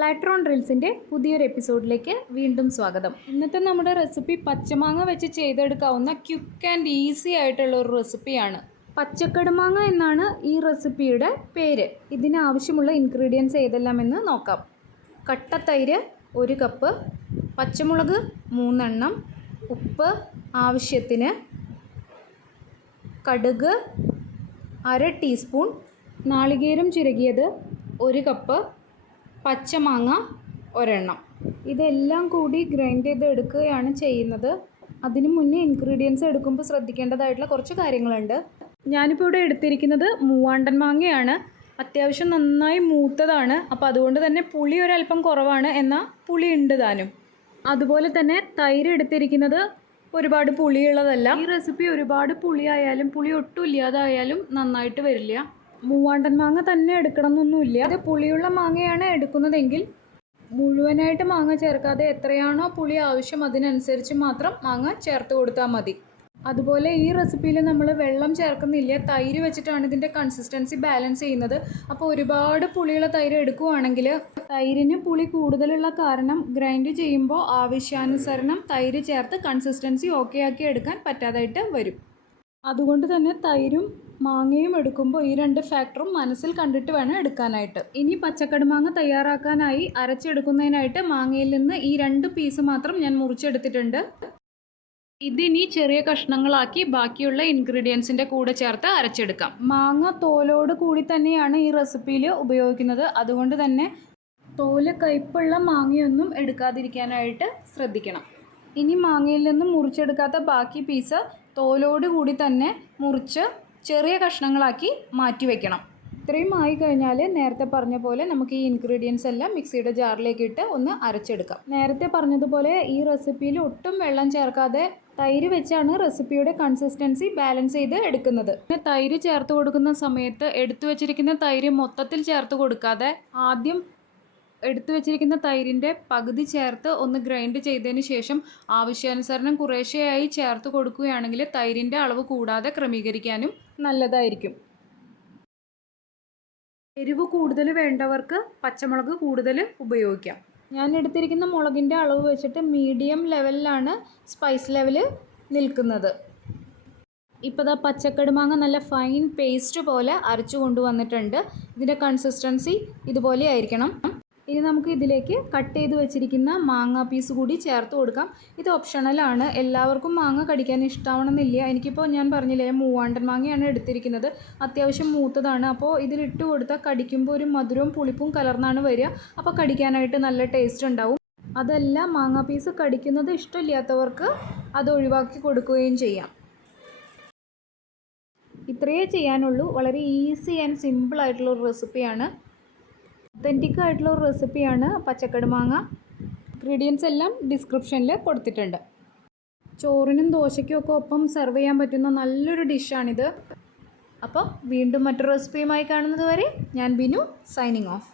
Platter on ഡ്രിൽസിൻ്റെ പുതിയൊരു എപ്പിസോഡിലേക്ക് വീണ്ടും സ്വാഗതം. ഇന്നത്തെ നമ്മുടെ റെസിപ്പി പച്ചമാങ്ങ വെച്ച് ചെയ്തെടുക്കാവുന്ന ക്വിക്ക് ആൻഡ് ഈസി ആയിട്ടുള്ള ഒരു റെസിപ്പിയാണ്. പച്ചക്കടുമാങ്ങ എന്നാണ് ഈ റെസിപ്പിയുടെ പേര്. ഇതിനാവശ്യമുള്ള ഇൻഗ്രീഡിയൻസ് ഏതെല്ലാമെന്ന് നോക്കാം. കട്ടത്തൈര് 1 കപ്പ്, പച്ചമുളക് 3 എണ്ണം, ഉപ്പ് ആവശ്യത്തിന്, കടുക് 1/2 ടീസ്പൂൺ, നാളികേരം ചിരകിയത് 1 കപ്പ്, പച്ചമാങ്ങ 1 എണ്ണം. ഇതെല്ലാം കൂടി ഗ്രൈൻഡ് ചെയ്ത് എടുക്കുകയാണ് ചെയ്യുന്നത്. അതിനു മുന്നേ ഇൻഗ്രീഡിയൻസ് എടുക്കുമ്പോൾ ശ്രദ്ധിക്കേണ്ടതായിട്ടുള്ള കുറച്ച് കാര്യങ്ങളുണ്ട്. ഞാനിപ്പോൾ ഇവിടെ എടുത്തിരിക്കുന്നത് മൂവാണ്ടൻ മാങ്ങയാണ്. അത്യാവശ്യം നന്നായി മൂത്തതാണ്. അപ്പോൾ അതുകൊണ്ട് തന്നെ പുളി ഒരല്പം കുറവാണ്, എന്നാൽ പുളി ഉണ്ട് താനും. അതുപോലെ തന്നെ തൈര് എടുത്തിരിക്കുന്നത് ഒരുപാട് പുളിയുള്ളതല്ല. ഈ റെസിപ്പി ഒരുപാട് പുളിയായാലും പുളി ഒട്ടും ഇല്ലാതായാലും നന്നായിട്ട് വരില്ല. മൂവാണ്ടൻ മാങ്ങ തന്നെ എടുക്കണം എന്നൊന്നുമില്ല. അത് പുളിയുള്ള മാങ്ങയാണ് എടുക്കുന്നതെങ്കിൽ മുഴുവനായിട്ട് മാങ്ങ ചേർക്കാതെ എത്രയാണോ പുളി ആവശ്യം അതിനനുസരിച്ച് മാത്രം മാങ്ങ ചേർത്ത് കൊടുത്താൽ മതി. അതുപോലെ ഈ റെസിപ്പിയിൽ നമ്മൾ വെള്ളം ചേർക്കുന്നില്ല. തൈര് വെച്ചിട്ടാണ് ഇതിൻ്റെ കൺസിസ്റ്റൻസി ബാലൻസ് ചെയ്യുന്നത്. അപ്പോൾ ഒരുപാട് പുളിയുള്ള തൈര് എടുക്കുകയാണെങ്കിൽ തൈരിന് പുളി കൂടുതലുള്ള കാരണം ഗ്രൈൻഡ് ചെയ്യുമ്പോൾ ആവശ്യാനുസരണം തൈര് ചേർത്ത് കൺസിസ്റ്റൻസി ഓക്കെ ആക്കി എടുക്കാൻ പറ്റാതായിട്ട് വരും. അതുകൊണ്ട് തന്നെ തൈരും മാങ്ങയും എടുക്കുമ്പോൾ ഈ 2 ഫാക്ടറും മനസ്സിൽ കണ്ടിട്ട് വേണം എടുക്കാനായിട്ട്. ഇനി പച്ചക്കടുമാങ്ങ തയ്യാറാക്കാനായി അരച്ചെടുക്കുന്നതിനായിട്ട് മാങ്ങയിൽ നിന്ന് ഈ 2 പീസ് മാത്രം ഞാൻ മുറിച്ചെടുത്തിട്ടുണ്ട്. ഇതിനി ചെറിയ കഷ്ണങ്ങളാക്കി ബാക്കിയുള്ള ഇൻഗ്രീഡിയൻസിൻ്റെ കൂടെ ചേർത്ത് അരച്ചെടുക്കാം. മാങ്ങ തോലോട് കൂടി തന്നെയാണ് ഈ റെസിപ്പിയിൽ ഉപയോഗിക്കുന്നത്. അതുകൊണ്ട് തന്നെ തോല് കയ്പുള്ള മാങ്ങയൊന്നും എടുക്കാതിരിക്കാനായിട്ട് ശ്രദ്ധിക്കണം. ഇനി മാങ്ങയിൽ നിന്നും മുറിച്ചെടുക്കാത്ത ബാക്കി പീസ് തോലോട് കൂടി തന്നെ മുറിച്ച് ചെറിയ കഷ്ണങ്ങളാക്കി മാറ്റി വയ്ക്കണം. ഇത്രയും ആയി കഴിഞ്ഞാൽ നേരത്തെ പറഞ്ഞ പോലെ നമുക്ക് ഈ ഇൻഗ്രീഡിയൻസ് എല്ലാം മിക്സിയുടെ ജാറിലേക്ക് ഇട്ട് ഒന്ന് അരച്ചെടുക്കാം. നേരത്തെ പറഞ്ഞതുപോലെ ഈ റെസിപ്പിയിൽ ഒട്ടും വെള്ളം ചേർക്കാതെ തൈര് വെച്ചാണ് റെസിപ്പിയുടെ കൺസിസ്റ്റൻസി ബാലൻസ് ചെയ്ത് എടുക്കുന്നത്. പിന്നെ തൈര് ചേർത്ത് കൊടുക്കുന്ന സമയത്ത് എടുത്തു വെച്ചിരിക്കുന്ന തൈര് മൊത്തത്തിൽ ചേർത്ത് കൊടുക്കാതെ ആദ്യം എടുത്തു വെച്ചിരിക്കുന്ന തൈരിൻ്റെ പകുതി ചേർത്ത് ഒന്ന് ഗ്രൈൻഡ് ചെയ്തതിന് ശേഷം ആവശ്യാനുസരണം കുറേശ്ശെയായി ചേർത്ത് കൊടുക്കുകയാണെങ്കിൽ തൈരിൻ്റെ അളവ് കൂടാതെ ക്രമീകരിക്കാനും നല്ലതായിരിക്കും. എരിവ് കൂടുതൽ വേണ്ടവർക്ക് പച്ചമുളക് കൂടുതൽ ഉപയോഗിക്കാം. ഞാൻ എടുത്തിരിക്കുന്ന മുളകിൻ്റെ അളവ് വെച്ചിട്ട് മീഡിയം ലെവലിലാണ് സ്പൈസ് ലെവൽ നിൽക്കുന്നത്. ഇപ്പോൾ ദാ പച്ചക്കടുമാങ്ങ നല്ല ഫൈൻ പേസ്റ്റ് പോലെ അരച്ചു കൊണ്ടുവന്നിട്ടുണ്ട്. ഇതിൻ്റെ കൺസിസ്റ്റൻസി ഇതുപോലെ ആയിരിക്കണം. ഇനി നമുക്ക് ഇതിലേക്ക് കട്ട് ചെയ്ത് വെച്ചിരിക്കുന്ന മാങ്ങ പീസ് കൂടി ചേർത്ത് കൊടുക്കാം. ഇത് ഓപ്ഷണലാണ്. എല്ലാവർക്കും മാങ്ങ കടിക്കാൻ ഇഷ്ടമാവണമെന്നില്ല. എനിക്കിപ്പോൾ ഞാൻ പറഞ്ഞില്ലേ മൂവാണ്ടൻ മാങ്ങയാണ് എടുത്തിരിക്കുന്നത്. അത്യാവശ്യം മൂത്തതാണ്. അപ്പോൾ ഇതിലിട്ട് കൊടുത്താൽ കടിക്കുമ്പോൾ ഒരു മധുരവും പുളിപ്പും കലർന്നാണ് വരിക. അപ്പോൾ കടിക്കാനായിട്ട് നല്ല ടേസ്റ്റ് ഉണ്ടാവും. അതല്ല മാങ്ങ പീസ് കടിക്കുന്നത് ഇഷ്ടമില്ലാത്തവർക്ക് അത് ഒഴിവാക്കി കൊടുക്കുകയും ചെയ്യാം. ഇത്രയേ ചെയ്യാനുള്ളൂ. വളരെ ഈസി ആൻഡ് സിമ്പിൾ ആയിട്ടുള്ള ഒരു റെസിപ്പിയാണ്. ഒത്തൻറ്റിക് ആയിട്ടുള്ള ഒരു റെസിപ്പിയാണ് പച്ചക്കടുമാങ്ങ. ഇൻഗ്രീഡിയൻസ് എല്ലാം ഡിസ്ക്രിപ്ഷനിൽ കൊടുത്തിട്ടുണ്ട്. ചോറിനും ദോശയ്ക്കും ഒക്കെ ഒപ്പം സെർവ് ചെയ്യാൻ പറ്റുന്ന നല്ലൊരു ഡിഷാണിത്. അപ്പോൾ വീണ്ടും മറ്റൊരു റെസിപ്പിയുമായി കാണുന്നത് വരെ ഞാൻ ബിനു സൈനിങ് ഓഫ്.